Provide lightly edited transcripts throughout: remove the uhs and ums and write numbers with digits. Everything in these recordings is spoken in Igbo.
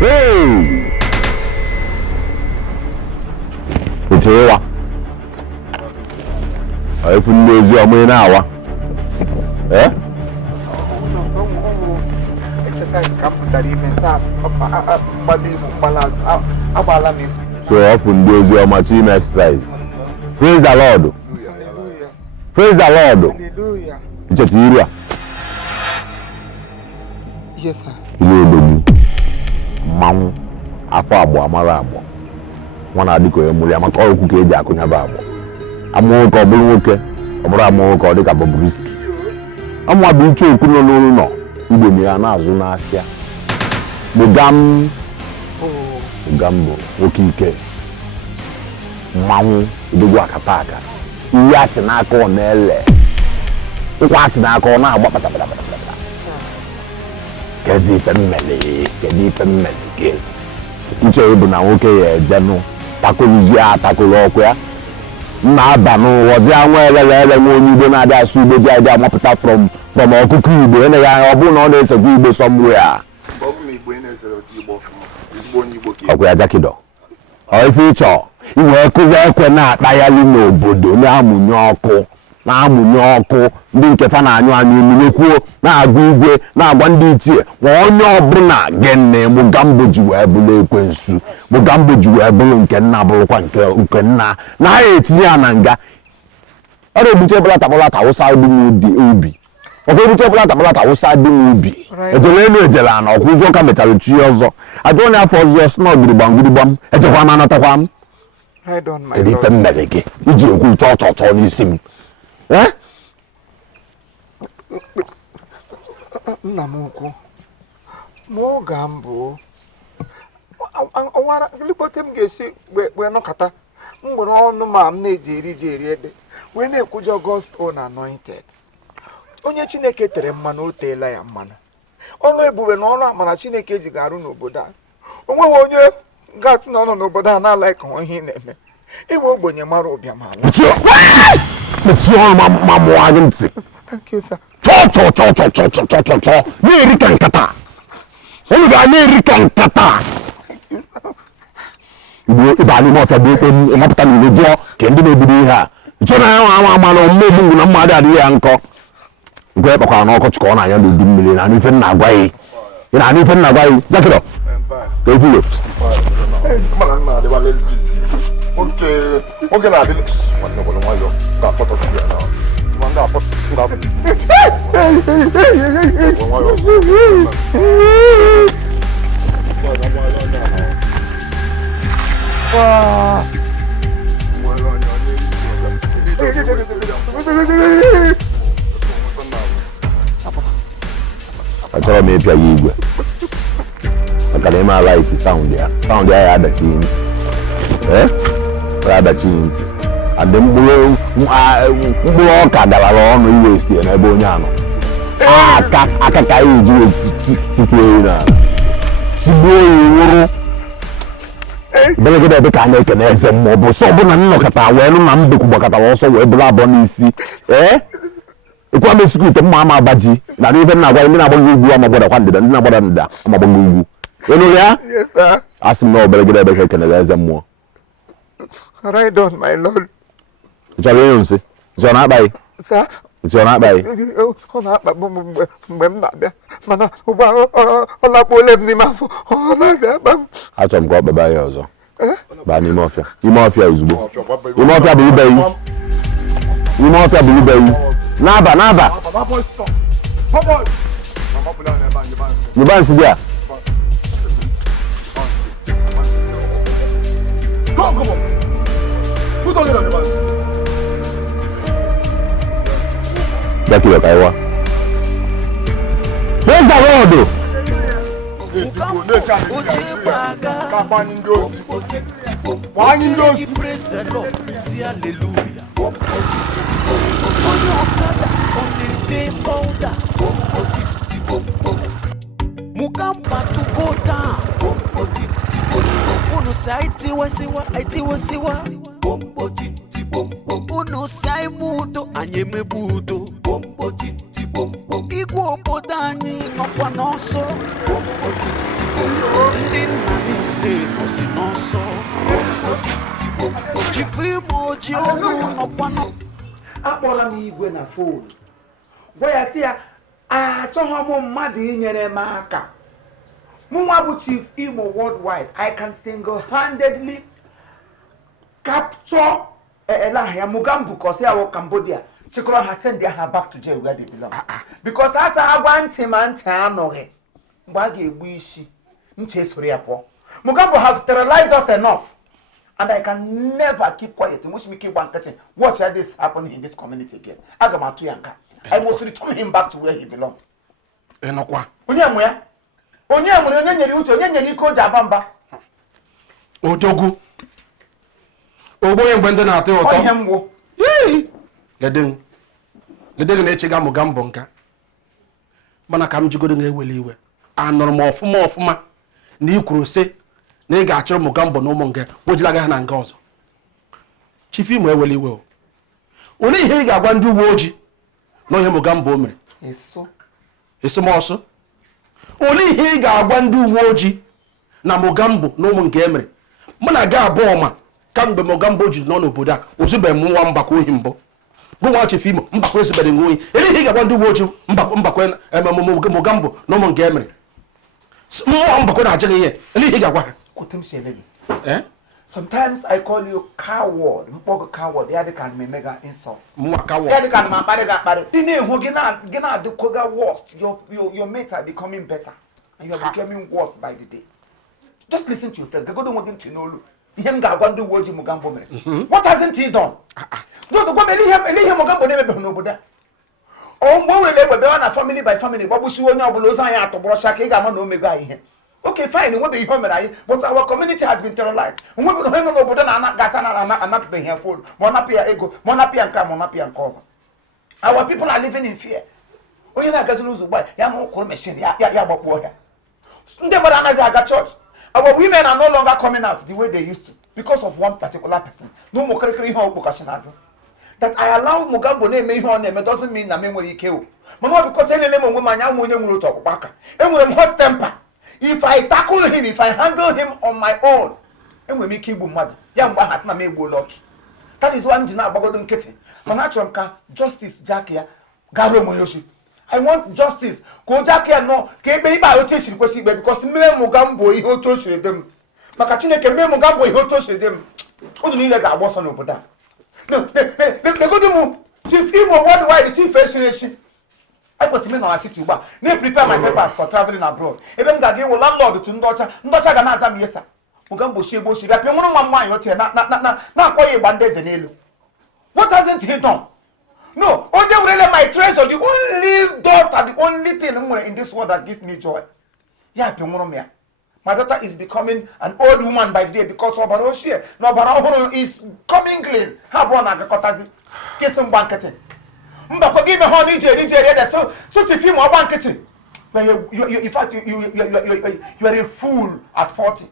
Hey! Utewa. Aifu ndozi wa mwena awa. Eh? Exercise camp dari mensa balance abala me. So often ndozi wa machine exercise. Praise the Lord. Praise the Lord. Hallelujah. Ichetiria. Yes sir. Ile odomu. Mamu afọ abụọ amara abụọ. Nwana adịko ya mụrụ ya maka ọkụ ka eji akụnya ba abụọ. Amụọ ka ọ bụrụ nwoke, ọ bụrụ amụọ ka ọ dị ka Bobrisky. Amụọ bụ iche okwu nọ n'ụlọ nọ. Igbo nye ya na-azụ n'ahịa. Bugam bụ nwoke ike. Mmanwụ odogwu akata aka. Ihe achị n'aka ọ na-ele. Ụkwa achị n'aka ọ na-agba kpatabata. Kezi ife mmeli gị. Uche bụ na nwoke ya ejenụ takoluzie atakolu ọkụ ya. Nna aba n'ụwọzi anwụ elele nwa onye Igbo na-adị asụ Igbo ji adị amapụta from ọkụkọ Igbo eneghi anya ọ bụrụ na ọ na-esekwa Igbo somewhere. Ọkụ ya jakido. Ọ ife ịchọ iwe kụwa ekwe na-akpaghalị n'obodo na-amụnye ọkụ ndị nke fa na-anyụ emumekwuo na-agwa igwe na-agwa ndị ichie ma onye ọbụla gịnị Mugambo ji wee bụrụ ekwensu Mugambo ji wee bụrụ nke nna bụrụkwa nke nna na ha etinye ya na nga ọ na-ebuche bụlata Hausa dị n'ubi ọkwa ebuche bụlata Hausa dị n'ubi ejere elu ejere ana ọkwa ụzọ ka mechara chi ọzọ ajụọ na afọ ọzọ sị na ọgirigbam echekwa m anatakwa m kedu ife mmere gị iji ekwu chọọ n'isi m nna m ukwu ma ọ ga mbụ ọwara gịlịkpote m ga-esi wee nọkọta mgbere ọnụ ma m na-eji eri ede wee na-ekwujọ gospel na anointed onye Chineke tere mmanụ o teela ya mmanụ ọrụ ebube na ọrụ amara Chineke ji ga-arụ n'obodo a onweghị onye gasị na ọ nọ n'obodo a na-ala ka ihe ị na-eme iwe ogbenye mara ụbịam Thank you, sir. Chọ. Na-eri ka nkata. Onye ga na-eri ka nkata. Igbo ịba n'ime ọfịa bụ ekwe ịmapụta n'ile jụọ ka ndị na-ebido ihe a. Ịchọ na ya ama na mmegbu na mmadụ adịghị ya nkọ. Nke ya kpakwara n'ọkọchị ka ọ na-anya n'udu mmiri na n'ife nna agwa ya. Ị na n'ife nna agwa ya. Jakịrọ. Ka efulo. Oge na-adị nwanne gwara nwayọ ga-akpọtọ gị ya na ndị akpọtọ achọrọ m ịpịa ya igwe maka na ime alaiki saụndụ ya ya adachi adachi adị mkpụrụ ọka galara ọnụ iwe site n'ebe onye anọ aka ka anyị ji tutu eyi na tigbuo ya nwụrụ belegede ebe ka a na-ekene eze mmụọ bụ sọ ọbụna nnọkọta wee nụ na mbekwu gbakọtara ọsọ wee bụrụ abụọ n'isi ịkwa mesikwu ite mma ama agbaji na n'ife nna agwa ndị na-agbaghị ugwu amagbadakwa ndịda ndị na-agbada ndịda amagbaghị ugwu ịnụrụ ya asị m na ọ belegede ebe ka ekenere eze mmụọ Right on, my lord. Chọrọ ịnyụ nsị nsị ọ na-akpaghị nsị ọ na-akpaghị ọ na-akpagbu m mgbe m na-abịa mana ugbu a ọ lakpuola m n'ime afọ ọ na-azị akpa m. Achọrọ m ka ọ kpaba ya ọzọ baa n'ime ọfịa ozugbo ime ọfịa bụ ibe yi n'aba nyụba nsị dị a Come on. Put on your man. Jakiro kaiwa. Praise the Lord. Praise the Lord. Hallelujah. On your Okada, on the day older. Mukamba to go down. Unu sai tiwa siwa. Unu sai mudo anyeme budo. Igwe obodo anyị nọ nọkwa n'ọsọ ndị nna niile nọsi n'ọsọ chifimoji ọnụ nọkwa n'ọsọ. Akpọla m igwe na fon gwa ya sị ya achọghị m mmadụ inyere m aka. Mụnwa bụ Chief Imo worldwide. I can single-handedly capture Elahia Mugambu because they are Cambodia. Chikoro has sent her back to jail where they belong. Because as I want him and Tanohe, Bagi Wishi, Nchesuriapo. Mugambu have sterilized us enough. And I can never keep quiet. Wish me keep one cutting. Watch this happen in this community again. Agamatuyanka. I must return him back to where he belongs. Enokwa. Onye nyere uche, onye nyere iko ji abamba. Ojogu. Ogboye mgbe ndị na-atọ ụtọ. Onye mwo. Gede na-echega Mugambo nka. Mana ka m jigodo na-eweli iwe. Anụrụ m ọfụma na ikwuru sị na ị ga-achọrọ Mugambo na ụmụ nke wejilaga ha na nga ọzọ. Chief Imo eweli iwe o. Olee ihe ị ga-agwa ndị uwe ojii na onye Mugambo o mere? Esomọsụ. Olee ihe ị ga-agwa ndị uwe ojii na Mugambo na ụmụ nke emere? Mụ na ga abụọ ma kamgbe Mugambo ji nọ n'obodo a ozube m nwa mbakọ ohi mbụ. Gụnwa Chief Imo mbakọ ezubere nwe ohi. Olee ihe ị ga-agwa ndị uwe ojii mbakọ Mugambo na ụmụ nke emere? Mmụọ mbakọ na-ajịghị ihe. Olee ihe ị ga-agwa ha? Sometimes I call you coward. Mpogo coward. Yadi can me mega insult. Mwa coward. Yadi can ma pare. Tine ho gina do koga worst. Your mates are becoming better, and you are becoming worse by the day. Just listen to yourself. Go don't want to know. Him ga gwandu woji Mugambo mere. What hasn't he done? Go me eli him Mugambo neme be noboda. O mbo we le be na family by family. Babu si onye obulo ozo anya atoboro shaka ị ga ma na o mego ihe. Okay, fine. But our community has been terrorized. Our people are living in fear. Church. Our women are no longer coming out the way they used to because of one particular person. No more that I allow Mugambo name doesn't mean that memory kill. Because hot temper. If I tackle him, if I handle him on my own, and we make him mad. Yamba has not made lot. That is one Jina Bagodon Kitty. Manachonka, justice Jackia, Garo Moyoshi. I want justice. Go Jackia no, came baby by rotation because me Mugambo, he told them. Makachine came Mugambo, he told them. Who do you like that was on over that? No, they go to move. Chief Imo worldwide, the chief fascination. I was in our city, but they prepare my papers for traveling abroad. Even got you landlord to Ndocha Ganazam, yes, sir. Mugambo Shibo, she got one man, not quite 1 day in Elu. What hasn't he done? No, only really my treasure, the only daughter, the only thing in this world that gives me joy. Yeah, my daughter is becoming an old woman by the day because of Banoshia. No, but is coming clean. How about Nagakotazi? Get some banqueting. But give me honey, Nigeria. So Chief Imo banqueting. In fact, you are a fool at 40.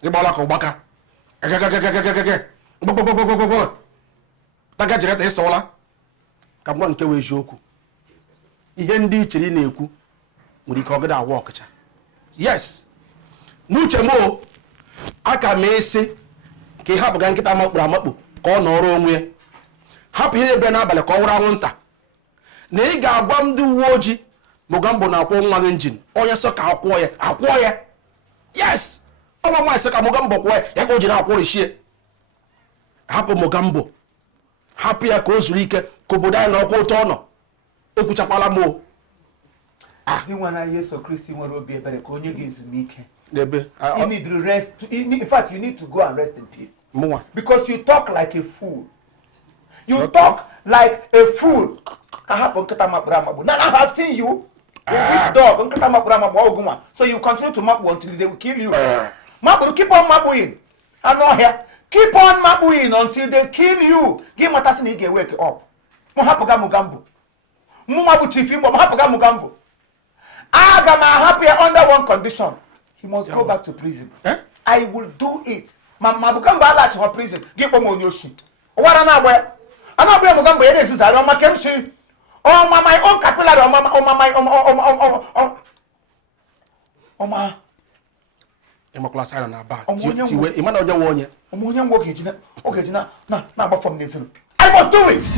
Ibola ko baka. Taga jere ta isola. Ka mgbe nke we eziokwu. Ihe ndị ichiri na-ekwu nwere ike ogada awa ọkacha. Yes. N'uche mo aka m esi ka ha buga nkịta makpuru amakpu ka ọ nọrọ onwe. Hapụ ihe ebe n'abalị ka ọ wụrụ anwụnta. Na ị ga-agwa m ndị uwe ojii Mugambo na-akwụ nwa gị injin. Onye sọ ka akwụọ ya. Yes. Ọma nwa sọ ka Mugambo kwụọ ya ka o ji na-akwụ rishie. Hapụ Mugambo. Hapụ ya ka o zuru ike ka obodo anyị na ọkwa ụtọ ọnọ. Okwuchakwala m o. Ndị nwa na Yesu Kristi nwere obi ebere ka onye ga-ezumike. Ebe. You need to rest. In fact, you need to go and rest in peace. Mwa. Because you talk like a fool. You talk like a fool. Now I have seen you. This dog. So you continue to mabu until they will kill you. Mabu, keep on mabuing. I'm not here. Keep on mabuing until they kill you. Give Matasini get wake up. Mohapaga Mugambo. Mumabu Chief Imo Mohapaga Mugambo. Agama happy under one condition. He must go back to prison. I will do it. Mabukamba Alach for prison. Give him on Yoshi. What an hour. I'm not Mugambo. It is I don't make him see. my own capillary, Imo class I na ba. Tiwe, imana oje wo onye. Omo onye ngwo ga-eji na, o ga-eji na agba from n'ezinụ. I must do it.